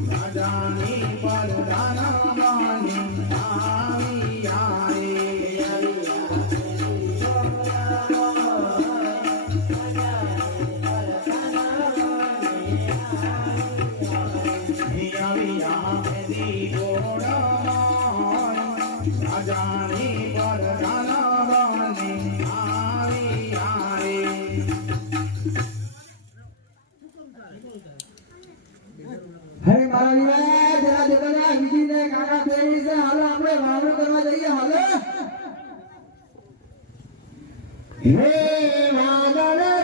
Madani Paludana હાલો આપણે વાવણું કરવા જઈએ. હાલો. હે વાદળ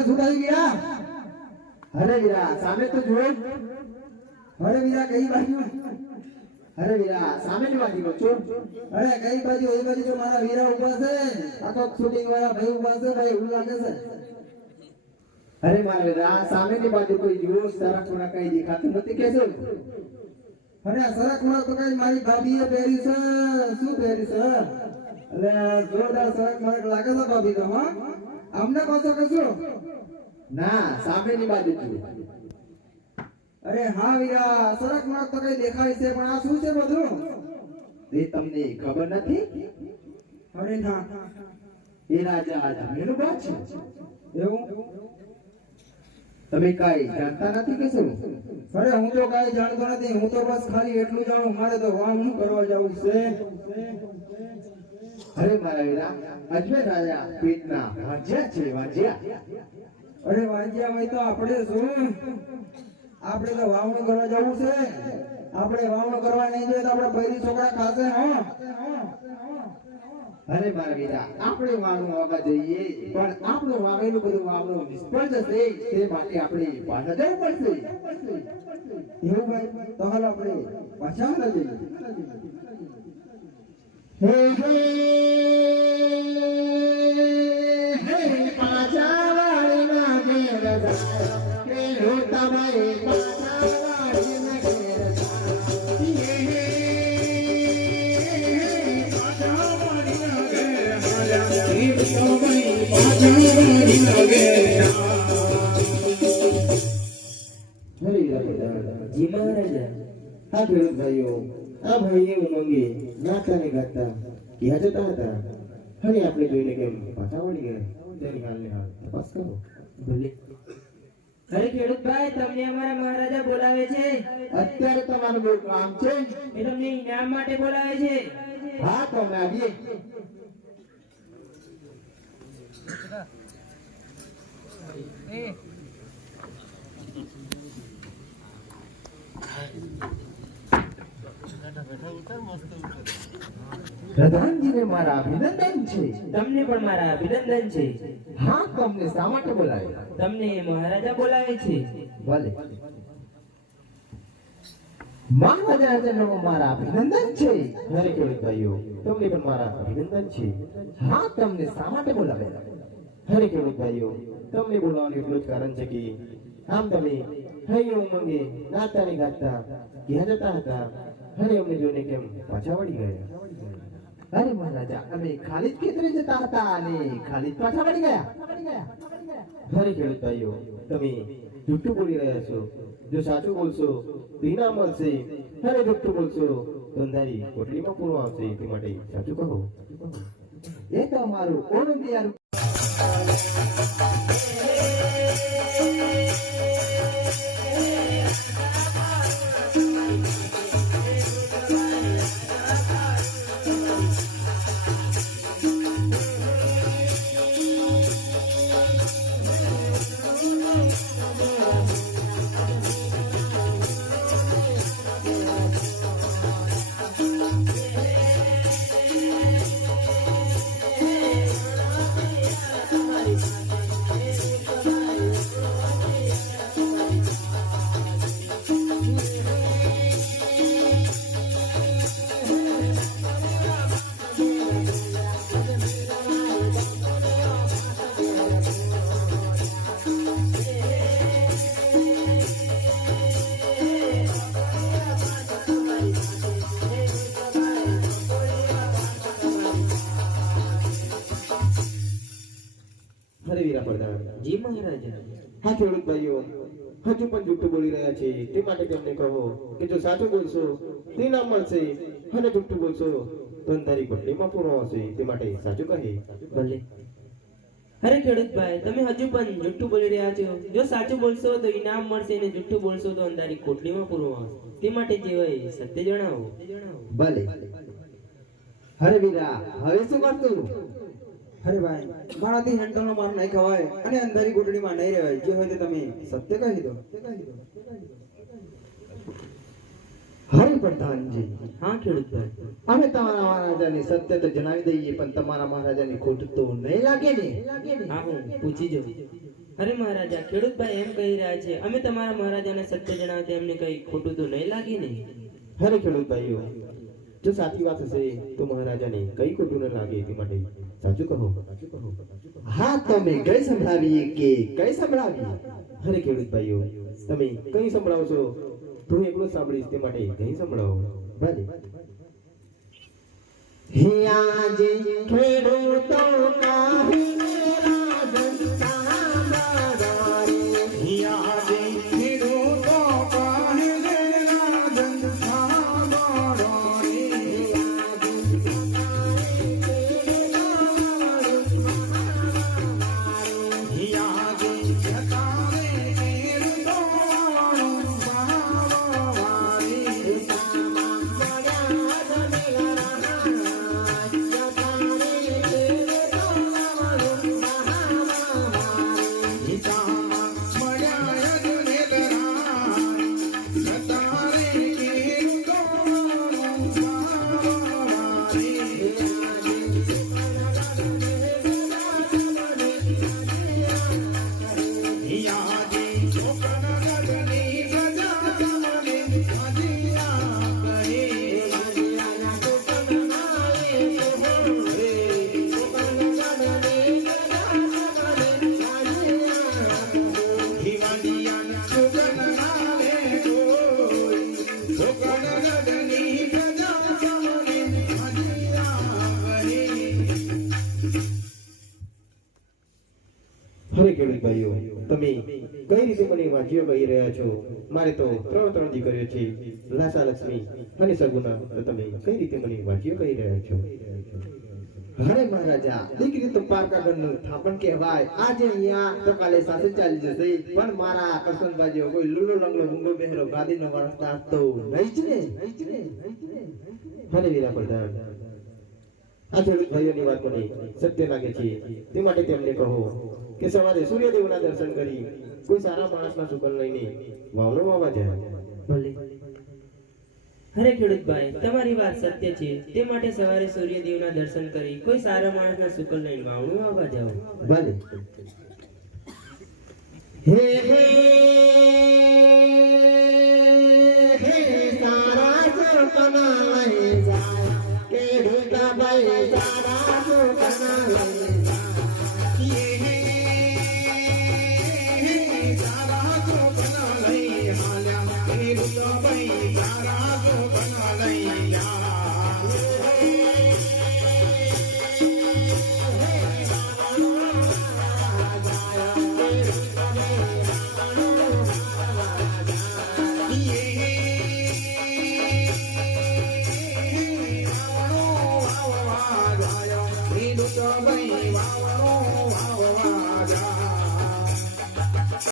અરે સુધારી વીરા અરે વીરા, સામે તો જોઈ અરે વીરા, કઈ બાજુ? અરે વીરા સામેની બાજુ છો? અરે કઈ બાજુ? એ બાજુ તો મારા વીરા ઊભા છે. આખો શૂટિંગ વાળા ભાઈ ઊભા છે, ભાઈ, એવું લાગે છે. અરે મારા વીરા સામેની બાજુ કોઈ જુઓ, સારા ખૂણા કઈ દેખાતું નથી કેસો અરે સારા ખૂણા તો કઈ મારી ભાભીએ પહેરી છે? શું પહેરી છે? અરે જોરદાર સરક મને લાગે છે ભાભી તો, હા. અમને પાછો કશું? ના, સામેની બાજુ અરે હા વીરા સરકમાં તો કઈ દેખાય છે, પણ આ શું છે બધું? એ તમને ખબર નથી? અરે ના. એ રાજા જમીન બાદ છે. એવું? તમે કઈ જાણતા નથી કે શું? અરે હું તો કઈ જાણતો નથી, હું તો બસ ખાલી એટલું જાણું મારે તો વામ શું કરવા જવું છે? અરે મારા વીરા અજમેર રાજા પેટના વાંજ્યા છે, વાંજ્યા. અરે વાંજ્યા ભાઈ તો આપણે શું? આપણે તો વાવણું કરવા જવું છે. આપણે વાવણું કરવા નહીં જોઈએ તો આપણે બૈરી છોકરા ખાશે હો. અરે મારા બેટા આપણે વાવણું વાવવા જઈએ પણ આપણું વાવેલું બધું વાવણું નિષ્ફળ જશે. તે માટે આપણે પાછા જવું પડશે. એવું ભાઈ તો હાલ આપણે પાછા જઈએ. હે આ ખેડૂત ભાઈઓ આ ભાઈએ ઉમંગે નાતાને ગાતા ક્યાં જતા હતા અને આપણે જોઈને કેમ પાછા ગયા તેની ભલે. અરે ખેડૂતભાઈ તમને અમારા મહારાજા બોલાવે છે? અત્યારે તમારું બહુ કામ છે. એ તમને ઇનામ માટે બોલાવે છે? હા તો અમે આવીએ. પ્રધાનજીને મારા અભિનંદન છે. તમને પણ મારા અભિનંદન છે. હા તમને શા માટે બોલાવે? તમને મહારાજા બોલાવે છે. ભલે. મહારાજાનો મારા અભિનંદન છે. હરે ખેડૂત ભાઈઓ તમને પણ મારા અભિનંદન છે. હા તમને શા માટે બોલાવે? હરે ખેડૂત ભાઈઓ તમને બોલાવવાનું એટલું જ કારણ છે કે આમ તમે હૈયું ઉમંગે નાતાને ગાતા ક્યાં જતા હતા. હરે અમને જોઈને કેમ પાછા વળી ગયા? અરે મહારાજા અમે ખાલી ખેતરે જતા હતા અને ખાલી પાછા વળી ગયા અરે ખેડૂત ભાઈઓ તમે જુઠ્ઠું બોલી રહ્યા છો જો સાચું બોલશો તો ઇનામ મળશે અરે જુઠ્ઠું બોલશો તો અંધારી કોટલીમાં પૂરો આવશે તે માટે સાચું કહો એ તમારું અમારું પ્રધાન જી મહારાજ. હા ખેડૂત ભાઈઓ હજુ પણ જુઠ્ઠું બોલી રહ્યા છે. તે માટે તેમને કહો કે જો સાચું બોલશો તે નામ મળશે. અને જુઠ્ઠું બોલશો તો તારી ભટ્ટીમાં પૂરો હશે તે માટે સાચું કહે. ભલે. અરે ખેડૂતભાઈ તમે હજુ પણ જુઠ્ઠું બોલી રહ્યા છો. જો સાચું બોલશો તો ઇનામ મળશે અને જુઠ્ઠું બોલશો તો અંધારી કોટલીમાં પૂરો આવશે. તે માટે જે હોય સત્ય જણાવો. ભલે. હરે વીરા હવે શું કરતું અરે ભાઈ હેન્ડલનો માર નહીં ખવાય અને અંધારી ગુટડીમાં નહીં રહેવાય. જે હોય તે તમે સત્ય કહી દો. હરિ પ્રધાનજી હા ખેડૂતભાઈ અમે તમારા મહારાજાની સત્ય તો જણાવી દઈએ પણ તમારા મહારાજાની ખોટું તો નહીં લાગે ને? હા હું પૂછી જવું અરે મહારાજા ખેડૂતભાઈ એમ કહી રહ્યા છે અમે તમારા મહારાજાને સત્ય જણાવતા એમને કઈ ખોટું તો નહીં લાગે ને? હરે ખેડૂત ભાઈઓ જો સાચી વાત હશે, તો મહારાજાને કઈ ખોટું ન લાગે તે માટે સાચું કહો. હા, તમે કઈ સંભળાવીએ કે કઈ સંભળાવીએ? હરે ખેડૂત ભાઈઓ, તમે કઈ સંભળાવશો તો હું એકલો સાંભળીશ તે માટે કઈ સંભળાવો? ભલે. આજે ખેડૂતો કાહીને મને કહી રહ્યા છો. મારે તો ત્રણ ત્રણ દીકરીઓ છે. લાસા લક્ષ્મી અને સગુના. તો તમે કઈ રીતે મને વાંચીઓ કહી રહ્યા છો? અરે મહારાજા દીકરી તો પારકા ઘરનું થાપણ કહેવાય. આજે અહીંયા તો કાલે સાથે ચાલી જશે. પણ મારા કરશન કોઈ લૂલો લંગલો ગુંગો બહેરો ગાદી નો વારસદાર તો નહીં જ ને. અને વીરા પ્રધાન આ ખેડૂત ભાઈઓની વાત મને સત્ય લાગે છે. તે માટે તેમને કહો. કે સવારે સૂર્યદેવના દર્શન કરી કોઈ સારા માણસના સુગંધ લઈને વાવણો વાવા જાય. ભલે. અરે ખેડૂતભાઈ તમારી વાત સત્ય છે. તે માટે સવારે સૂર્યદેવના દર્શન કરી કોઈ સારા માણસના શુકલ લઈને વાવણું આવવા જાઓ. ભલે. હે હે